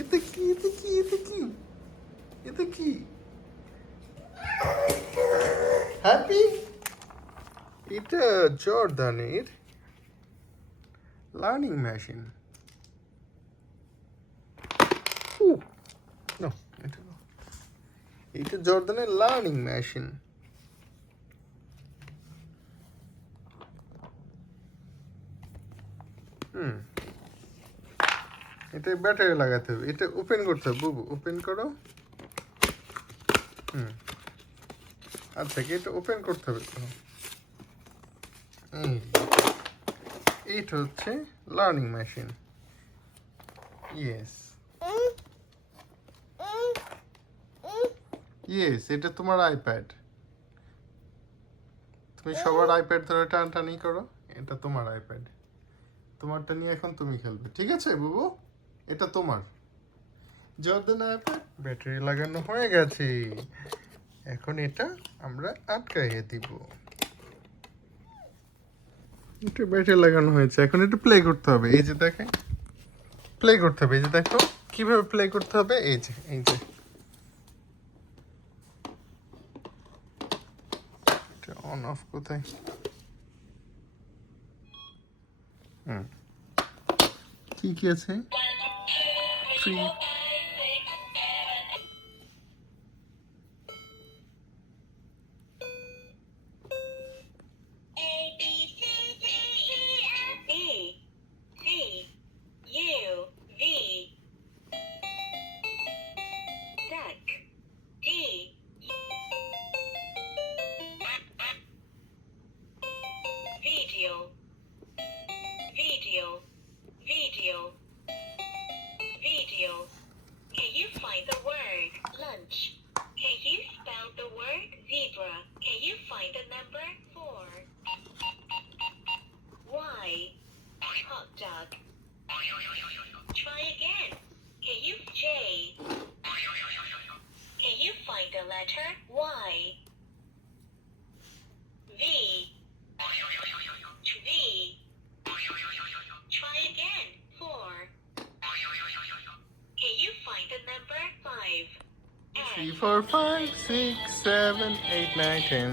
এটা কি এটা কি এটা কি এটা কি হ্যাপি? এটা জর্দানের লার্নিং মেশিন। No, এটা না। এটা জর্দানের লার্নিং মেশিন। এটা ব্যাটারি লাগাতে হবে, এটা ওপেন করতে হবে। বুবু ওপেন করো। আচ্ছা কি এটা ওপেন করতে হবে তো? এইটা হচ্ছে লার্নিং মেশিন। ইয়েস ইয়েস, এটা তোমার আইপ্যাড। তুমি সবার আইপ্যাড ধরে টানটানি করো, এটা তোমার আইপ্যাড। তোমারটা নিয়ে এখন তুমি খেলবে, ঠিক আছে বুবু? এটা তোমার জর্দান আইপ্যাড। ব্যাটারি লাগানো হয়ে গেছে, এখন এটা আমরা আটকাইয়ে দিব। এটা ব্যাটারি লাগানো হয়েছে, এখন এটা প্লে করতে হবে। এই যে দেখেন, প্লে করতে হবে। এই যে দেখো কিভাবে প্লে করতে হবে। এই যে এই যে এটা অন অফ কোথায়? কি কি আছে? Three. Video. Can you find the word lunch? Can you spell the word zebra? Can you find the number 4? Y. Hot dog. Try again. Can you J? Can you find the letter Y? V. V. Try again. 4. Can you find the number 5? 3, 4, 5, 6, 7, 8, 9, 10.